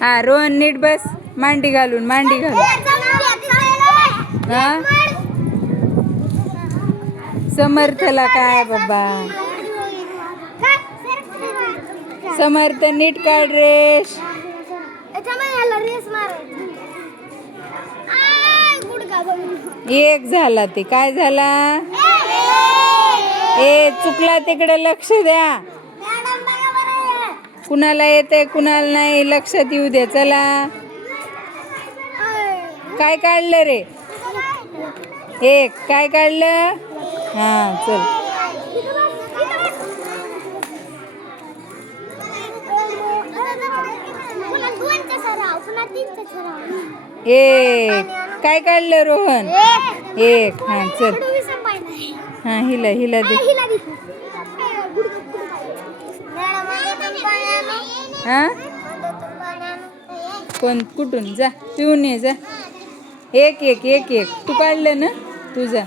हा रोहन नीट बस, मांडी घालून मांडी घालून. हा समर्थला काय बाबा, समर्थ नीट काढ रेश. एक झाला ते काय झाला. ए चुकला तिकडे लक्ष द्या. कुणाला येते कुणाला नाही लक्षात येऊ द्या. चला काय काढलं रे. एक काय काढलं. हा चल. एक काय काढलं रोहन. एक हा चल. हा हिला हिला दे. हा कोण कुठून जा पिऊन ये जा. एक एक एक एक तू काढलं ना तुझा.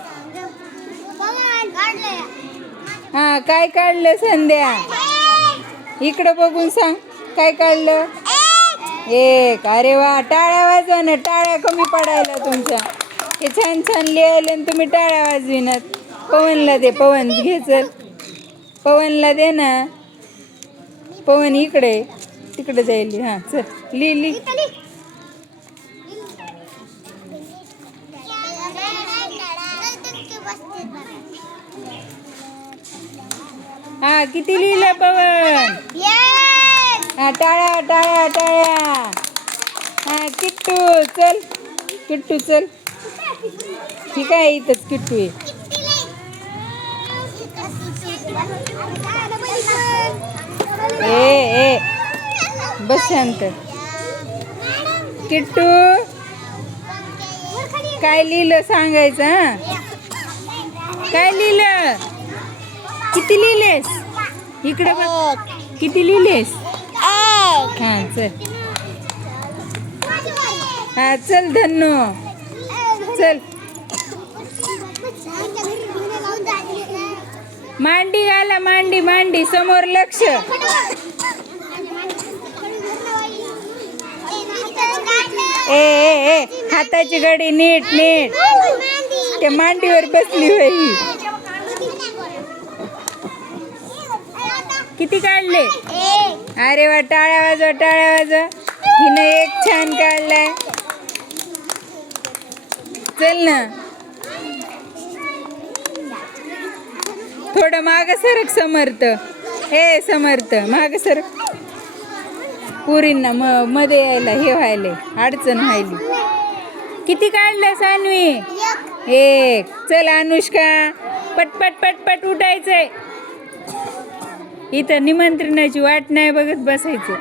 हा काय काढलं संध्या. इकडं बघून सांग काय काढलं. एक. अरे वा टाळ्या वाजवा ना. टाळ्या कमी पडायला तुमच्या. हे छान छान लिहायला तुम्ही टाळ्या वाजविनात. पवनला दे. पवन घे चल. पवनला दे ना. पवन इकडे तिकडे जाईल. हा चल ली ली. हा किती लिहिलं पवन. हा टाळ्या टाळ्या टाळ्या. हा किट्टू चल. किट्टू चल. ठीक आहे इथंच किट्टू आहे. ए बस शांत. किट्टू काय लिहिलं सांगायचं. हा काय लिहिलं. किती लिहिलेस. इकडे बघ किती लिहिलेस. हा चल. हा चल धन्नो चल. मांडी घाला. मांडी मांडी समोर लक्ष. ए ए ए हाताची घडी नीट नीट. त्या मांडीवर बसली होई. किती काढले. अरे वा टाळ्या वाजवा टाळ्या वाजवा. हिनं एक छान काढलाय. चल ना थोडं माग सरक समर्थ. हे समर्थ माग सरक. पुरींना मध्ये यायला हे व्हायले अडचण व्हायली. किती काढलं सान्वी. एक. चल अनुष्का पटपट पटपट उठायचंय. इथं निमंत्रणाची वाट नाही बघत बसायचं.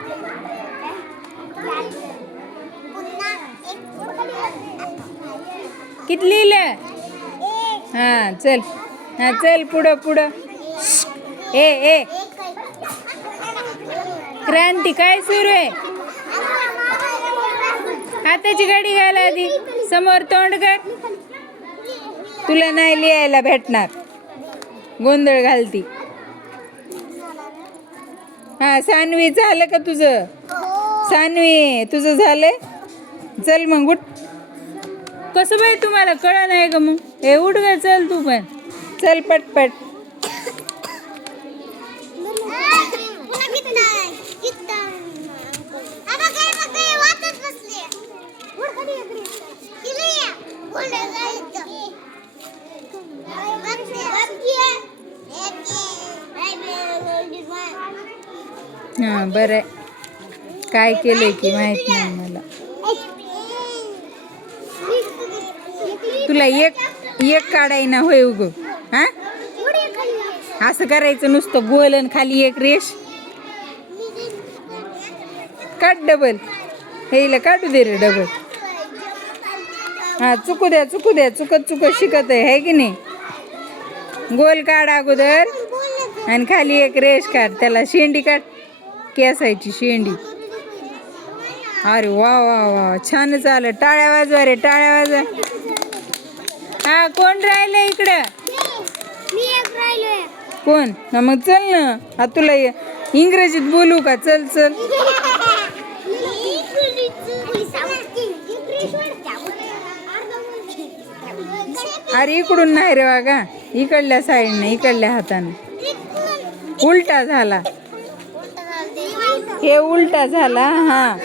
किती लिहिलं. हा चल. हा चल पुढं पुढं. ए ए क्रांती काय सुरू आहे. हाताची घडी घाला आधी. समोर तोंड कर. तुला नाही लिहायला भेटणार. गोंधळ घालती. हा सान्वी झालं का तुझं. सान्वी तुझं झालंय. चल मग उठ. कसं बाई तुम्हाला कळ नाही का मग. हे उठ ग चल तू पण. चल पटपट. हा बरं काय केलंय की माहित नाही मला. तुला एक काढायना होय उग. हा असं करायचं नुसतं गोल आणि खाली एक रेष. काढ डबल. हेला काढू दे रे डबल. हा चुकू द्या चुकू द्या. चुकत चुकत शिकत आहे की नाही. गोल काढ अगोदर आणि खाली एक रेष काढ. त्याला शेंडी काढ. केसायची शेंडी. अरे वा वा वा छानच आलं. टाळ्या वाजवा रे टाळ्या वाजवा. हा कोण राहिलं इकडं. कोण. हा मग चल ना. हा तुला इंग्रजीत बोलू का. चल चल. अरे इकडून नाही रे वागा, इकडल्या साईडने, इकडल्या हाताने. उलटा झाला, हे उलटा झाला. हा,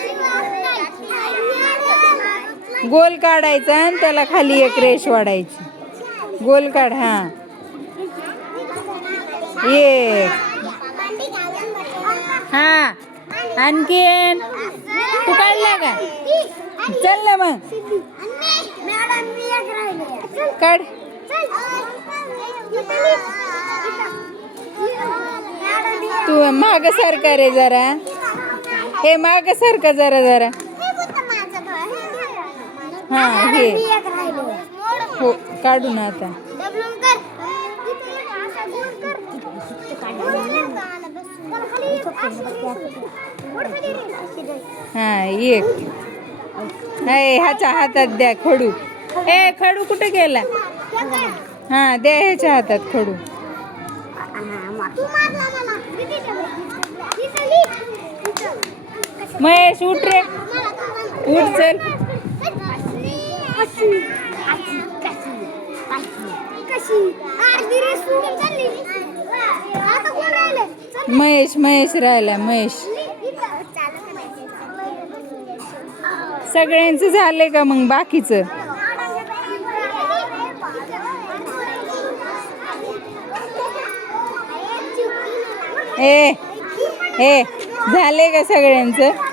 गोल काढायचा आणि त्याला खाली एक रेष वाढायची. गोल काढ. हा, ये. हा, आणखीन तू काढला का? चल ना मग काढ. तू माग सारखा रे जरा, हे माग सारखा जरा जरा. हा, हे हो, काढू ना आता. हा, एक. ह्याच्या हातात द्या खडू. खडू कुठे गेला? हा, द्या ह्याच्या हातात खडू. महेश उठ रे, उठ चल. महेश राहिला. महेश, सगळ्यांचं झालंय का मग बाकीचं? झाले का सगळ्यांचं?